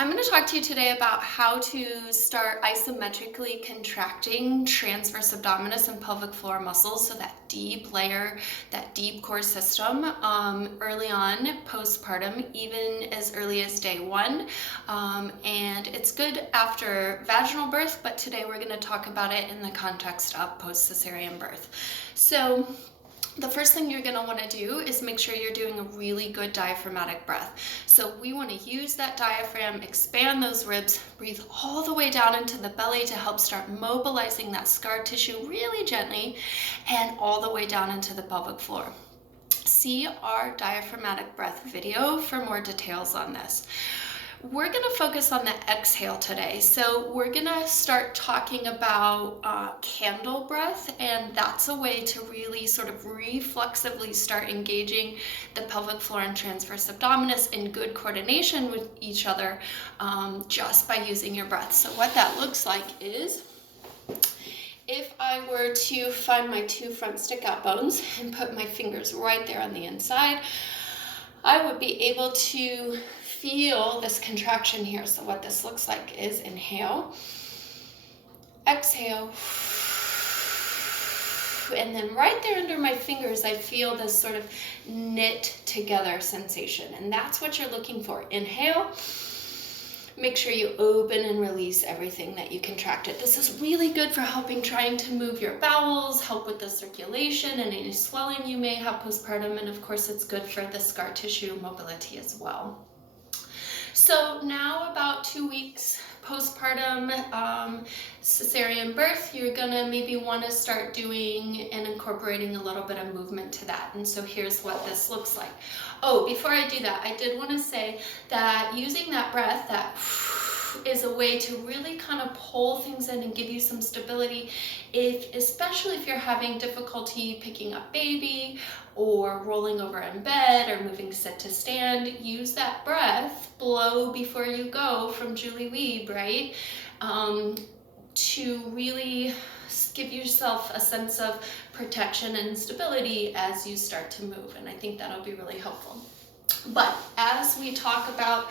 I'm going to talk to you today about how to start isometrically contracting transverse abdominis and pelvic floor muscles, so that deep layer, that deep core system, early on postpartum, even as early as day one. And it's good after vaginal birth, but today we're going to talk about it in the context of post-cesarean birth. So the first thing you're going to want to do is make sure you're doing a really good diaphragmatic breath. So we want to use that diaphragm, expand those ribs, breathe all the way down into the belly to help start mobilizing that scar tissue really gently, and all the way down into the pelvic floor. See our diaphragmatic breath video for more details on this. We're going to focus on the exhale today. So we're going to start talking about candle breath, and that's a way to really sort of reflexively start engaging the pelvic floor and transverse abdominis in good coordination with each other, just by using your breath. So what that looks like is, if I were to find my two front stick out bones and put my fingers right there on the inside, I would be able to feel this contraction here. So what this looks like is inhale, exhale, and then right there under my fingers, I feel this sort of knit together sensation. And that's what you're looking for. Inhale. Make sure you open and release everything that you contracted. This is really good for helping trying to move your bowels, help with the circulation and any swelling you may have postpartum, and of course it's good for the scar tissue mobility as well. So now about 2 weeks postpartum cesarean birth, you're gonna maybe want to start doing and incorporating a little bit of movement to that. And so here's what this looks like. Oh, before I do that, I did want to say that using that breath, that is a way to really kind of pull things in and give you some stability, especially if you're having difficulty picking up baby or rolling over in bed or moving sit to stand. Use that breath, blow before you go from Julie Wiebe, right? To really give yourself a sense of protection and stability as you start to move. And I think that'll be really helpful. But as we talk about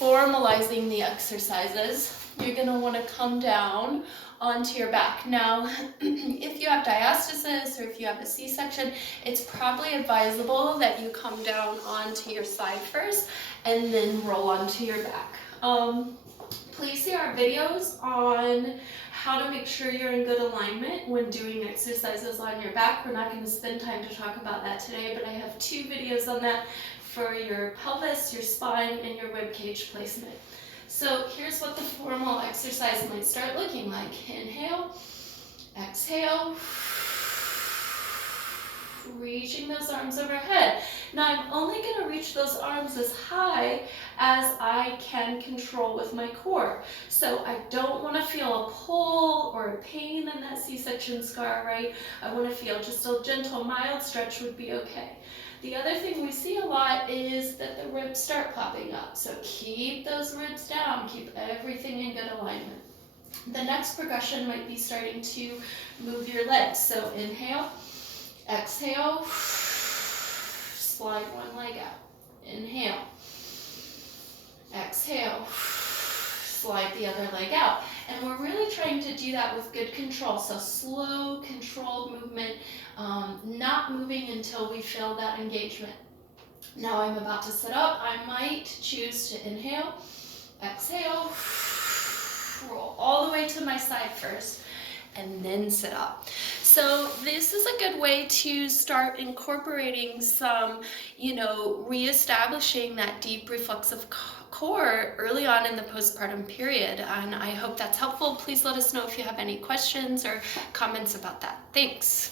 formalizing the exercises, you're going to want to come down onto your back. Now, if you have diastasis or if you have a C-section, it's probably advisable that you come down onto your side first and then roll onto your back. Please see our videos on how to make sure you're in good alignment when doing exercises on your back. We're not going to spend time to talk about that today, but I have 2 videos on that for your pelvis, your spine, and your rib cage placement. So here's what the formal exercise might start looking like. Inhale, exhale, reaching those arms overhead. Now I'm only going to reach those arms as high as I can control with my core. So I don't want to feel a pull or a pain in that C-section scar, right? I want to feel just a gentle, mild stretch would be okay. The other thing we see a lot is that the ribs start popping up. So keep those ribs down, keep everything in good alignment. The next progression might be starting to move your legs. So inhale, exhale, slide one leg out. Inhale, exhale, slide the other leg out. And we're really trying to do that with good control. So slow, controlled movement, not moving until we feel that engagement. Now I'm about to sit up. I might choose to inhale, exhale, roll all the way to my side first, and then sit up. So this is a good way to start incorporating some, reestablishing that deep reflexive core early on in the postpartum period. And I hope that's helpful. Please let us know if you have any questions or comments about that. Thanks.